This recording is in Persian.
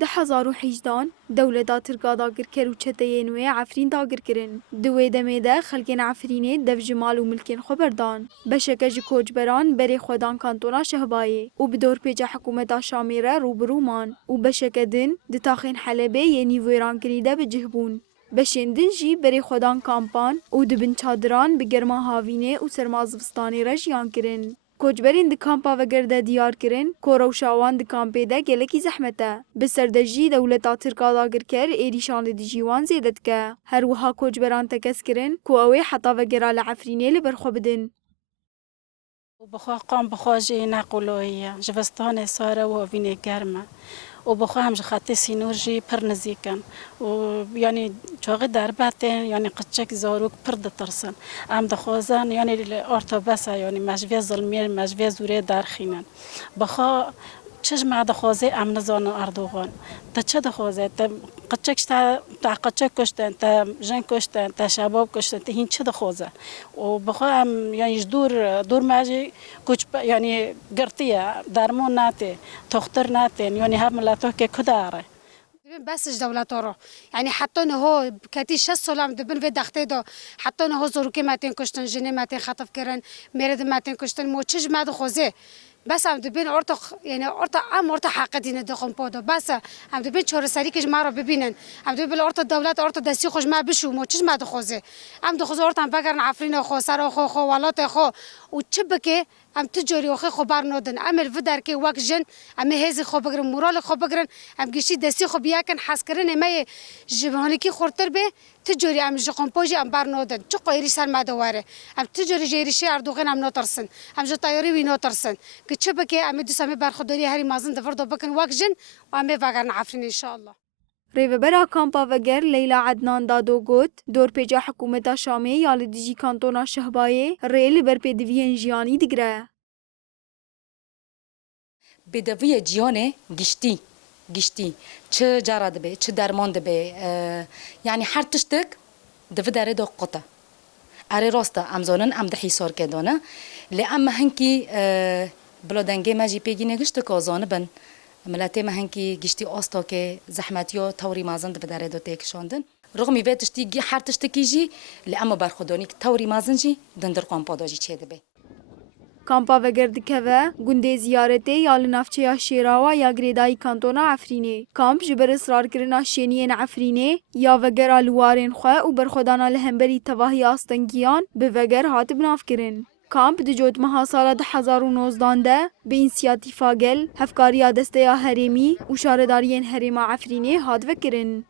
ده 2018 دولتا ترکا داگر کر و چته نوی عفرین داگر کرن. دوی دمه ده خلکین عفرینه دف جمال و ملکین خبردان. بشکج کوچبران بری خودان کانتونا شهبایی و بدور پیجا حکومت شامیره روبرومان و بشکدن ده تاخین حلبه یعنی ویران کریده به جهبون. بشندن جی بری خودان کامپان و دبن چادران به گرما هاوینه و سرمازوستانی رجیان کرن. کوچبرین دی کامپا وگرده دیار کرن که روشاوان دی کامپی ده گلکی زحمته. بسردجی دولتا ترکا داگر کر ایریشان دی جیوان زیدد که. هر وها کوچبران تکس کرن که اوی حتا وگرا لعفرینه لبرخو بدن. وبخوا قام بخوا جي ناقولوية جبستان سارة وفيني كرمة وبخوا هم خاطي سينور جي پر نزيكن ويعني شاغي درباتين يعني قتشك زاروك برد ترسن ام دخوازن يعني الارتباسة يعني مجوية ظلمية مجوية زورية دارخينن بخوا چش ما دخوازه ام نزان اردوغان تا چه دخوازه تا قچک تا قچک کشتن تا جن کشتن تا شباب کشتن تا هین چه دخوازه و بخوام یعنی دور ماجی کچ یعنی گرتیه درمون ناته تختر ناته یعنی هم ملاتو که کداره بس دولتا رو يعني حتى هو كاتي 6 سال دبن في دخته دو حتى هو زوروكي ماتين كشتن جني ماتين خطف كرن مرد ماتين كشتن موچج ما خوزه بس هم دبن ارتق يعني ارتق حقدين دخون بودو بس هم دبن چور سری که ما رو ببینن هم دبن ارتق دولت ارتق دستی خوش ما بشو موچج ما خوزه هم دخوز ارتق هم بگرن عفرین خو سر خو ولات خو و چبکه ام تجاری وخی خبر ندن امر و در که وقت جن ام هزی خو بگرن مورال خو بگرن ام گشی دستی خو بیا کن حس کردن ما جبهانی کی خورتر به تجاری ام جقم پوجی ام بر ندن چه قایری سر مدواره ام تجاری جیریشی اردوغن ام نترسن ام جو تیاری وی نترسن که چه بکه ام دوست برخورداری هری مازن دفر دو بکن وقت جن و ام وگرن عفرین ان شاء الله. ریوبرا کامپا وگر لیلا عدنان دادو گوت دور پیجا حکومت شامی یال دیجی کانتونا شهبایی ریل بر پیدوین جیانی دیگره. بدوی جیانه گشتی چه جراد به چه درمان به یعنی هر تشتک دو داره دو قطع اره راسته امزانن ام ده حسار کدانه لام هنکی بلادنگه ماجی پیگی نگشت کازانه بن ملت مهنکی گشتی آستا که زحمتیا توری مازن دو داره دو تکشاندن رغمی و تشتی هر تشتکی جی لام برخودانی توری مازن جی دندر قامپاداجی چه ده کامپا وگرد که گنده زیارته یا لنافچه یا شیراوا یا گریدای کانتونا عفرینه. کامپ جبر اصرار کرنا شینین عفرینه یا وگر آلوارین خواه و برخودانا لهمبری تواهی آستنگیان به وگر هات بناف کرن. کامپ دجوت مها سال 2019 ده به انسیاتیفا گل هفکاری دسته یا هریمی و شاردارین هریما عفرینه هات وکرن.